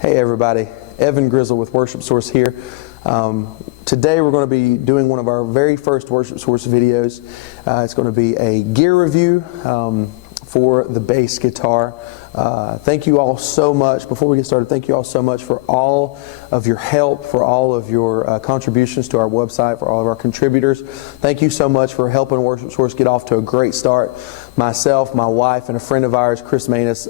Hey everybody, Evan Grizzle with Worship Source here. Today we're going to be doing one of our very first Worship Source videos. It's going to be a gear review for the bass guitar. Thank you all so much. Before we get started, thank you all so much for all of your help, for all of your contributions to our website, for all of our contributors. Thank you so much for helping Worship Source get off to a great start. Myself, my wife, and a friend of ours, Chris Manus,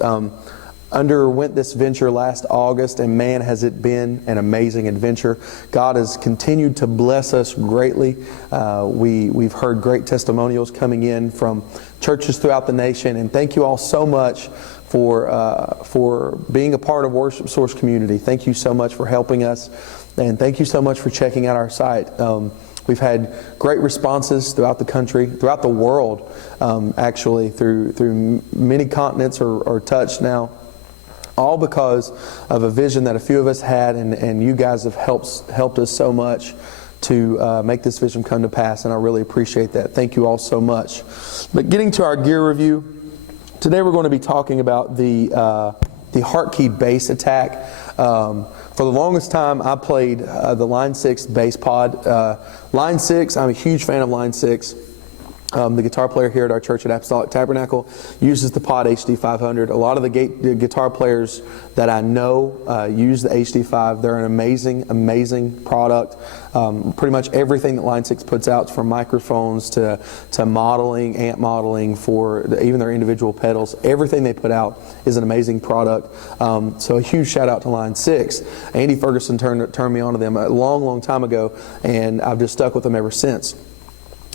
underwent this venture last August, and man, has it been an amazing adventure. God has continued to bless us greatly. We've heard great testimonials coming in from churches throughout the nation, and thank you all so much for being a part of Worship Source community. Thank you so much for helping us, and thank you so much for checking out our site. We've had great responses throughout the country, throughout the world, actually, through many continents are touched now. All because of a vision that a few of us had, and you guys have helped us so much to make this vision come to pass, and I really appreciate that. Thank you all so much. But getting to our gear review, today we're going to be talking about the Hartke bass attack. For the longest time, I played the Line 6 bass pod. Line 6, I'm a huge fan of Line 6. The guitar player here at our church at Apostolic Tabernacle uses the Pod HD500. A lot of the guitar players that I know use the HD5. They're an amazing product. Pretty much everything that Line 6 puts out, from microphones to modeling, amp modeling, for even their individual pedals, everything they put out is an amazing product. So a huge shout out to Line 6. Andy Ferguson turned me on to them a long time ago, and I've just stuck with them ever since.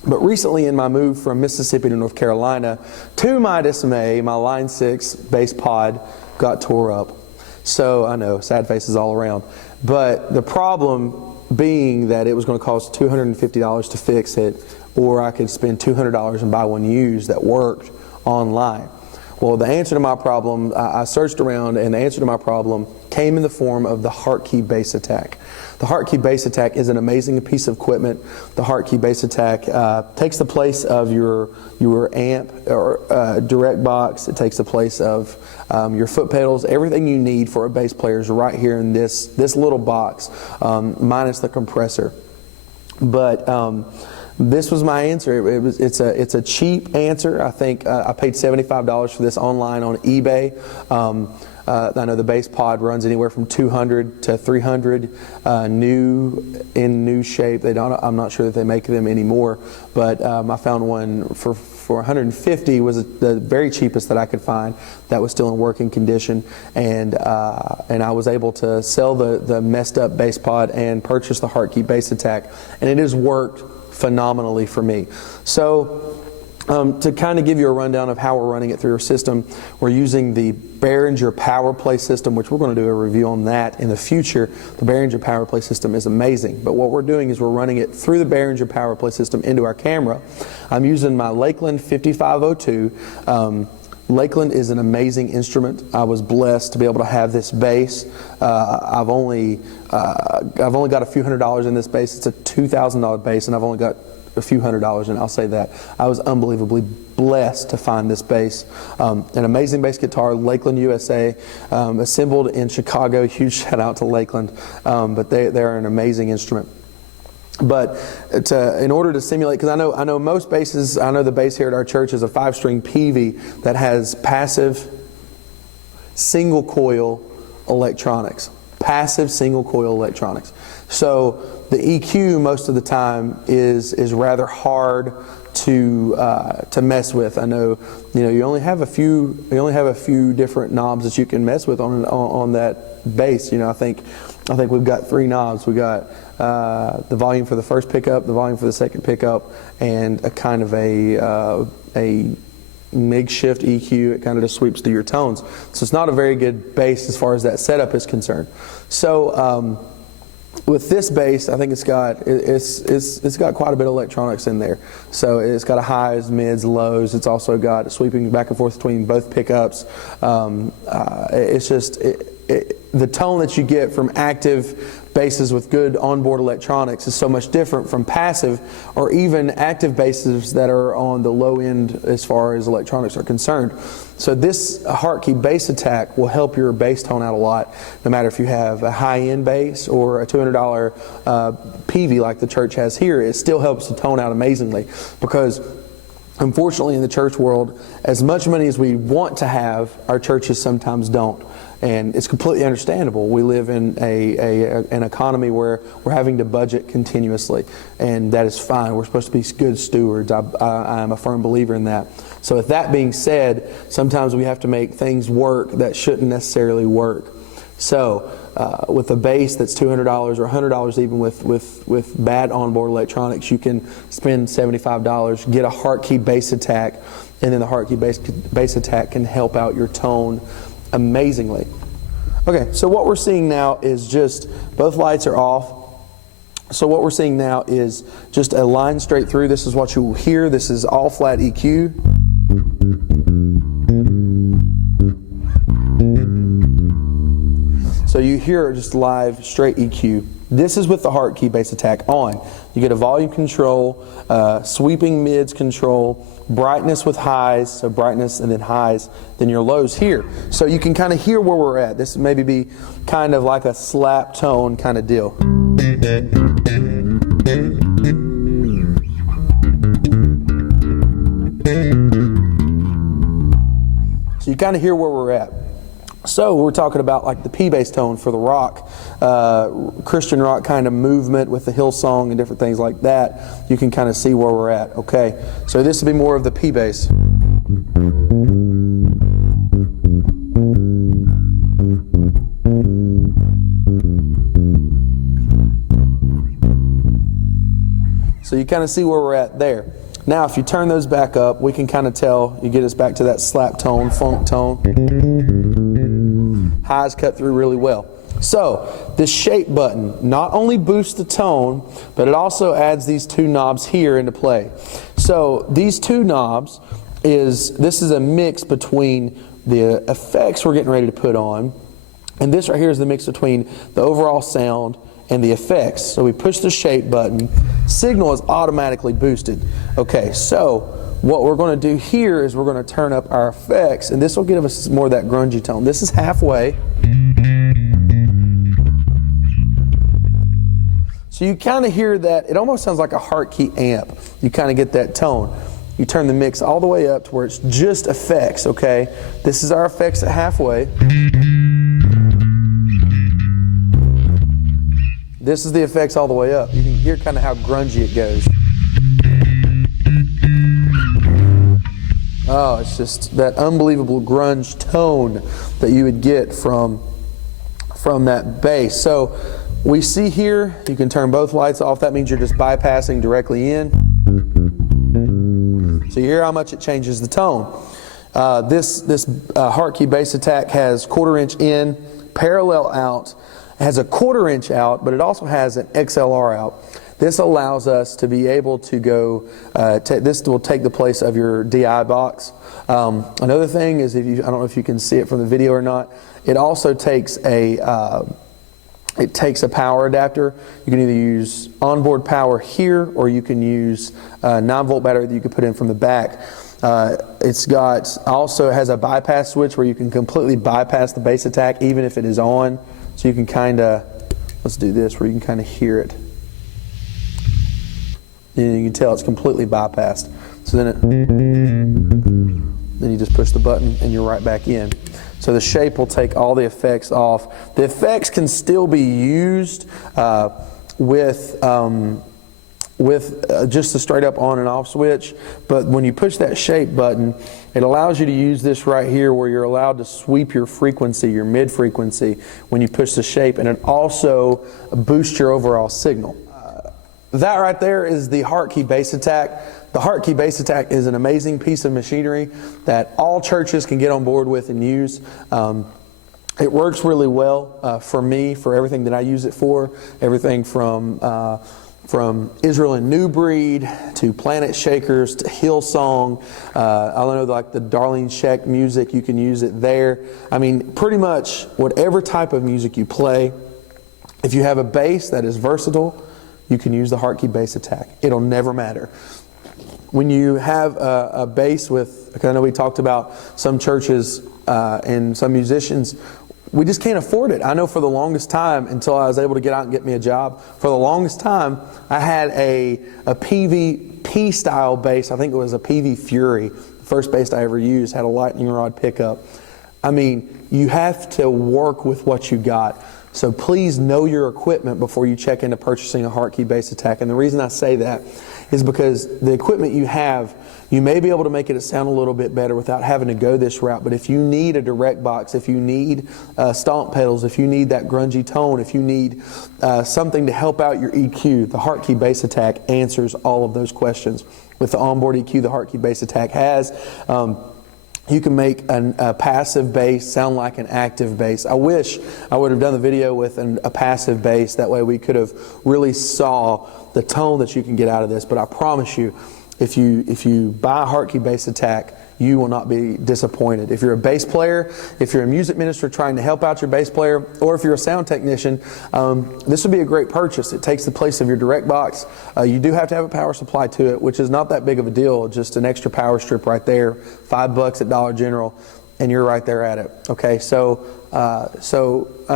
But recently, in my move from Mississippi to North Carolina, to my dismay, my Line 6 bass pod got tore up. So I know, sad faces all around. But the problem being that it was going to cost $250 to fix it, or I could spend $200 and buy one used that worked online. Well, the answer to my problem, I searched around, and the answer to my problem came in the form of the Hartke bass attack. The Hartke bass attack is an amazing piece of equipment. The Hartke bass attack takes the place of your amp or direct box. It takes the place of your foot pedals. Everything you need for a bass player is right here in this little box, minus the compressor. But this was my answer. It's a cheap answer. I think I paid $75 for this online on eBay. I know the bass pod runs anywhere from $200 to $300, new shape. I'm not sure that they make them anymore, but I found one for $150 was the very cheapest that I could find that was still in working condition, and I was able to sell the messed up bass pod and purchase the Hartke bass attack, and it has worked phenomenally for me. So to kind of give you a rundown of how we're running it through our system, we're using the Behringer Power Play system, which we're going to do a review on that in the future. The Behringer Power Play system is amazing, but what we're doing is we're running it through the Behringer Power Play system into our camera. I'm using my Lakeland 5502. Lakeland is an amazing instrument. I was blessed to be able to have this bass. I've only got a few $100s in this bass. It's a $2,000 bass, and I've only got a few $100s, and I'll say that. I was unbelievably blessed to find this bass. An amazing bass guitar, Lakeland, USA, assembled in Chicago. Huge shout out to Lakeland, but they're an amazing instrument. But in order to simulate, because I know most basses, I know the bass here at our church is a 5-string Peavey that has passive single coil electronics. Passive single coil electronics. So the EQ most of the time is rather hard to mess with. I know you only have a few different knobs that you can mess with on that bass. I think we've got 3 knobs. We got the volume for the first pickup, the volume for the second pickup, and a kind of a makeshift EQ. It kind of just sweeps through your tones. So it's not a very good bass as far as that setup is concerned. So with this bass, I think it's got quite a bit of electronics in there. So it's got a highs, mids, lows. It's also got sweeping back and forth between both pickups. It's just the tone that you get from active basses with good onboard electronics is so much different from passive or even active basses that are on the low end as far as electronics are concerned. So this Hartke bass attack will help your bass tone out a lot, no matter if you have a high-end bass or a $200 PV like the church has here. It still helps to tone out amazingly, because unfortunately in the church world, as much money as we want to have, our churches sometimes don't. And it's completely understandable. We live in an economy where we're having to budget continuously, and that is fine. We're supposed to be good stewards. I am a firm believer in that. So with that being said, sometimes we have to make things work that shouldn't necessarily work. So with a bass that's $200 or $100 even with bad onboard electronics, you can spend $75, get a Hartke bass attack, and then the Hartke bass attack can help out your tone amazingly. Okay, so what we're seeing now is just both lights are off. So what we're seeing now is just a line straight through. This is what you will hear. This is all flat EQ. So you hear just live straight EQ. This is with the Hartke bass attack on. You get a volume control, sweeping mids control, brightness with highs, so brightness and then highs, then your lows here. So you can kind of hear where we're at. This maybe be kind of like a slap tone kind of deal. So you kind of hear where we're at. So we're talking about like the P bass tone for the rock, Christian rock kind of movement with the Hillsong and different things like that. You can kind of see where we're at. Okay, so this would be more of the P bass. So you kind of see where we're at there. Now if you turn those back up, we can kind of tell, you get us back to that slap tone, funk tone. Highs cut through really well. So this shape button not only boosts the tone, but it also adds these two knobs here into play. So these two knobs this is a mix between the effects we're getting ready to put on, and this right here is the mix between the overall sound and the effects. So we push the shape button, signal is automatically boosted. Okay, so what we're going to do here is we're going to turn up our effects, and this will give us more of that grungy tone. This is halfway. So you kind of hear that, it almost sounds like a Hartke amp. You kind of get that tone. You turn the mix all the way up to where it's just effects, okay? This is our effects at halfway. This is the effects all the way up. You can hear kind of how grungy it goes. Oh, it's just that unbelievable grunge tone that you would get from that bass. So we see here, you can turn both lights off. That means you're just bypassing directly in. So you hear how much it changes the tone. This Hartke bass attack has 1/4 inch in, parallel out. It has a 1/4 inch out, but it also has an XLR out. This allows us to be able to go, this will take the place of your DI box. Another thing is, I don't know if you can see it from the video or not, it also takes a power adapter. You can either use onboard power here, or you can use a 9-volt battery that you can put in from the back. It has a bypass switch where you can completely bypass the bass attack even if it is on. So you can kind of, let's do this, where you can kind of hear it. And you can tell it's completely bypassed. So then you just push the button and you're right back in. So the shape will take all the effects off. The effects can still be used with just a straight up on and off switch, but when you push that shape button, it allows you to use this right here where you're allowed to sweep your frequency, your mid frequency, when you push the shape, and it also boosts your overall signal. That right there is the Hartke bass attack. The Hartke bass attack is an amazing piece of machinery that all churches can get on board with and use. It works really well for me, for everything that I use it for, everything from Israel and New Breed to Planet Shakers to Hillsong. I don't know, like the Darlene Sheck music, you can use it there. I mean, pretty much whatever type of music you play, If you have a bass that is versatile, you can use the Hartke bass attack. It'll never matter. When you have a bass with, because I know we talked about some churches and some musicians, we just can't afford it. I know for the longest time, until I was able to get out and get me a job, for the longest time, I had a PVP style bass. I think it was a PV Fury. The first bass I ever used had a lightning rod pickup. I mean, you have to work with what you got. So please know your equipment before you check into purchasing a Hartke bass attack. And the reason I say that is because the equipment you have, you may be able to make it sound a little bit better without having to go this route. But if you need a direct box, if you need stomp pedals, if you need that grungy tone, if you need something to help out your EQ, the Hartke bass attack answers all of those questions. With the onboard EQ the Hartke bass attack has, you can make a passive bass sound like an active bass. I wish I would have done the video with a passive bass. That way we could have really saw the tone that you can get out of this. But I promise you, if you buy a Hartke bass attack, you will not be disappointed. If you're a bass player, if you're a music minister trying to help out your bass player, or if you're a sound technician, this would be a great purchase. It takes the place of your direct box. You do have to have a power supply to it, which is not that big of a deal. Just an extra power strip right there, $5 at Dollar General, and you're right there at it. Okay, so I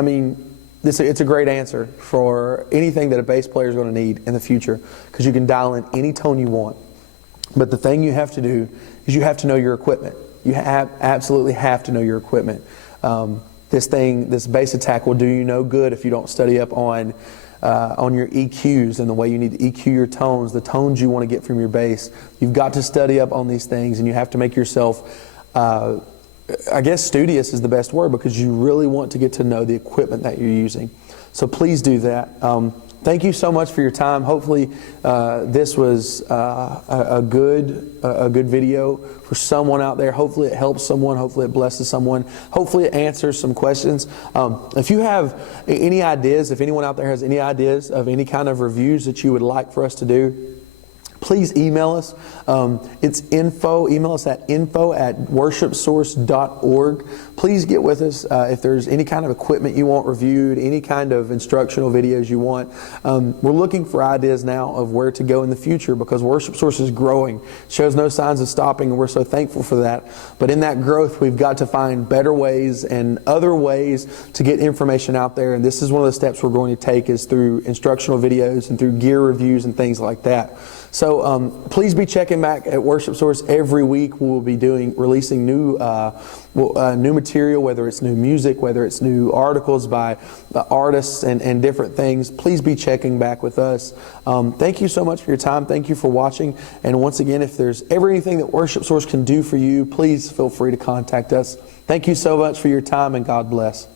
mean, it's a great answer for anything that a bass player is going to need in the future, because you can dial in any tone you want. But the thing you have to do is you have to know your equipment. You absolutely have to know your equipment. This bass attack will do you no good if you don't study up on your EQs and the way you need to EQ your tones, the tones you want to get from your bass. You've got to study up on these things, and you have to make yourself, I guess studious is the best word, because you really want to get to know the equipment that you're using. So please do that. Thank you so much for your time. Hopefully this was a good video for someone out there. Hopefully it helps someone. Hopefully it blesses someone. Hopefully it answers some questions. If you have any ideas, if anyone out there has any ideas of any kind of reviews that you would like for us to do, please email us. It's info. Email us at info@worshipsource.org. Please get with us if there's any kind of equipment you want reviewed, any kind of instructional videos you want. We're looking for ideas now of where to go in the future, because Worship Source is growing. It shows no signs of stopping, and we're so thankful for that. But in that growth, we've got to find better ways and other ways to get information out there. And this is one of the steps we're going to take, is through instructional videos and through gear reviews and things like that. So please be checking back at Worship Source every week. We will be releasing new material, whether it's new music, whether it's new articles by artists and different things. Please be checking back with us. Thank you so much for your time. Thank you for watching. And once again, if there's ever anything that Worship Source can do for you, please feel free to contact us. Thank you so much for your time, and God bless.